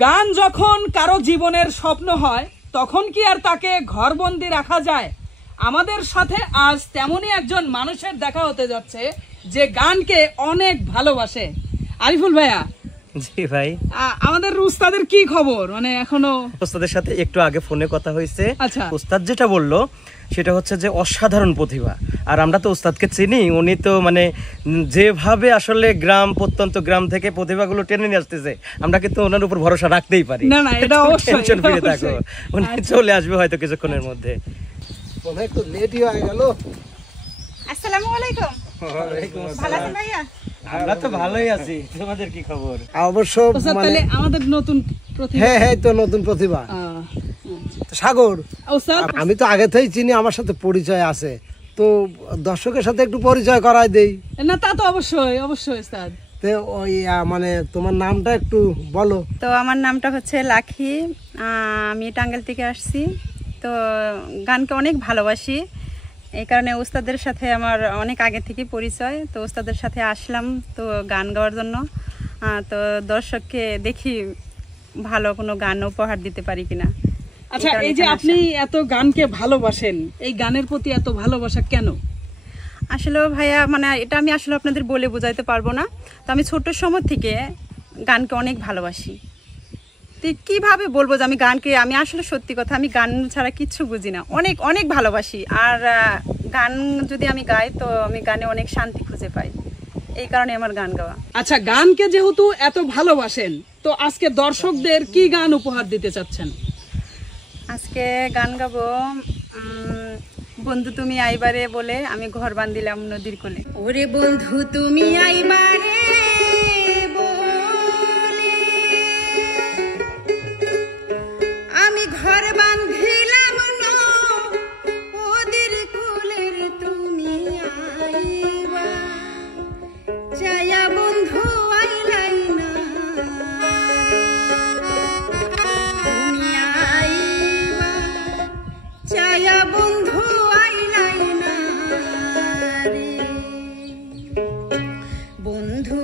গান যখন কারো জীবনের স্বপ্ন হয় তখন কি আর তাকে ঘরবন্দি রাখা যায়? আমাদের সাথে আজ তেমনই একজন মানুষের দেখা হতে যাচ্ছে যে গানকে অনেক ভালোবাসে। আরিফুল ভাইয়া। জি ভাই। আমাদের উস্তাদের কি খবর? মানে এখনো উস্তাদের সাথে একটু আগে ফোনে কথা হয়েছে। আচ্ছা। উস্তাদ যেটা বললো সেটা হচ্ছে যে অসাধারণ প্রতিভা, আর আমরা তো উস্তাদকে চিনি, উনি তো মানে যেভাবে আসলে গ্রাম প্রত্যন্ত গ্রাম থেকে প্রতিভাগুলো টেনে নিয়ে আসতেছে, আমরা কিন্তু ওনার উপর ভরসা রাখতেই পারি। না না, এটা অবশ্যই টেনশন ফ্রি থাকো, উনি চলে আসবে হয়তো কিছুক্ষণের মধ্যে। একটু লেটই হয়ে গেল। আসসালামু আলাইকুম। ভালো আছেন ভাইয়া? আমরা তো ভালোই আছি, তোমাদের কি খবর? অবশ্য তাহলে আমাদের নতুন প্রতিভা। হ্যাঁ হ্যাঁ, তো নতুন প্রতিভা সাগর। আমি তো আগে থেকেই চিনি, আমার সাথে পরিচয় আছে, তো দর্শকের সাথে একটু পরিচয় করাই দেই। না তা তো অবশ্যই অবশ্যই উস্তাদ। তো ওই মানে তোমার নামটা একটু বলো। তো আমার নামটা হচ্ছে লাখি, আমি টাঙ্গাইল থেকে আসছি। তো গানকে অনেক ভালোবাসি, এই কারণে উস্তাদের সাথে আমার অনেক আগে থেকে পরিচয়। তো উস্তাদের সাথে আসলাম তো গান গাওয়ার জন্য। তো দর্শককে দেখি ভালো কোনো গান উপহার দিতে পারি কিনা। আচ্ছা, এই যে আপনি এত গানকে ভালোবাসেন, এই গানের প্রতি এত ভালোবাসা কেন? আসলে ভাইয়া মানে এটা আমি আসলে আপনাদের বলে বোঝাইতে পারবো না। তো আমি ছোট সময় থেকে গানকে অনেক ভালোবাসি। তো কীভাবে বলবো যে আমি গানকে, আমি আসলে সত্যি কথা, আমি গান ছাড়া কিচ্ছু বুঝি না, অনেক অনেক ভালোবাসি। আর গান যদি আমি গাই তো আমি গানে অনেক শান্তি খুঁজে পাই, এই কারণে আমার গান গাওয়া। আচ্ছা, গানকে যেহেতু এত ভালোবাসেন, তো আজকে দর্শকদের কি গান উপহার দিতে চাচ্ছেন? আজকে গান গাবো বন্ধু তুমি আইবারে বলে আমি ঘর বান্ধিলাম নদীর কোলে। ওরে বন্ধু তুমি আইবারে বলে আমি ঘর বান্ধিলাম নদীর কোলের, তুমি আইবা চায়া বন্ধু আইলাই না, তুমি আইবা চায়া বন্ধু আইলাই না রে। বন্ধু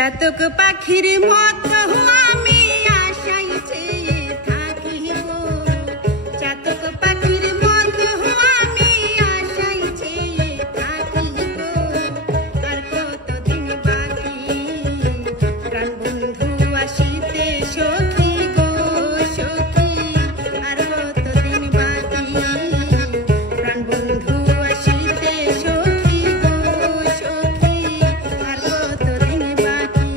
চাতক পাখির মতো আমি আশায় চেয়ে থাকি গো, চাতক পাখির মতো আমি আশায় চেয়ে থাকি গো। আর কতদিন বাকি প্রাণ বন্ধু আসিতে সখী গো সখী, আর কতদিন বাকি প্রাণ বন্ধু আসিতে সখী গো সখী, আর কতদিন বাকি।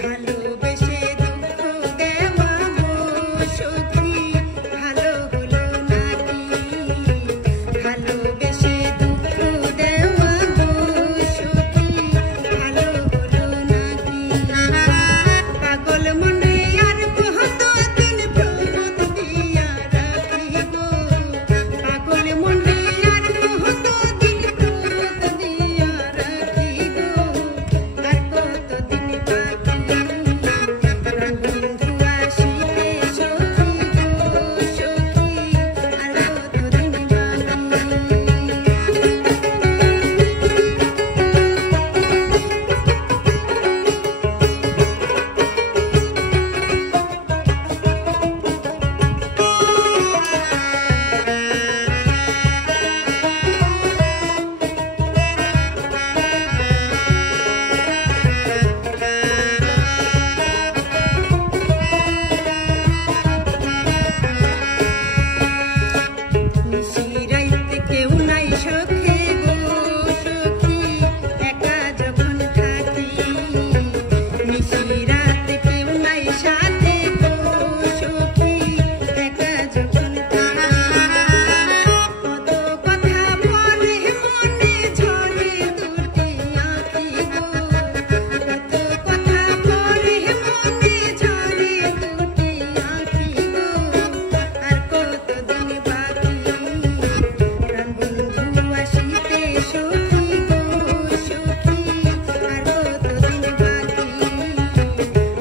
ভালোবেসে দুঃখ দেওয়া গো সখী ভালো হলো নাকি, ভালোবেসে দুঃখ দেওয়া গো সখী ভালো হলো নাকি। পাগল মনে আর কতদিন প্রমোদ দিয়া রাখি গো, পাগল মনে আর কতদিন প্রমোদ দিয়া রাখি গো, আর কতদিন বাকি প্রাণ বন্ধু আসিতে সখী গো সখী, আর কতদিন নিশিরাইতে কেউ নাই সখী গো সখী, একা যখন থাকি, নিশিরাতে কেউ নাই সাথে গো সখী, একা যখন থাকি। কত কথা বলে মনে ঝরে দুটি আঁখি গো, কত কথা বলে মনে ঝরে দুটি আঁখি গো, আর কতদিন বাকি প্রাণ বন্ধু আসিতে সখী গো সখী, আর কতদিন বাকি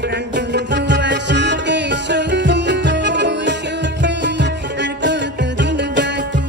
প্রাণ বন্ধু আসিতে সখী গো সখী, আর কতদিন বাকি।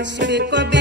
আসবে কবে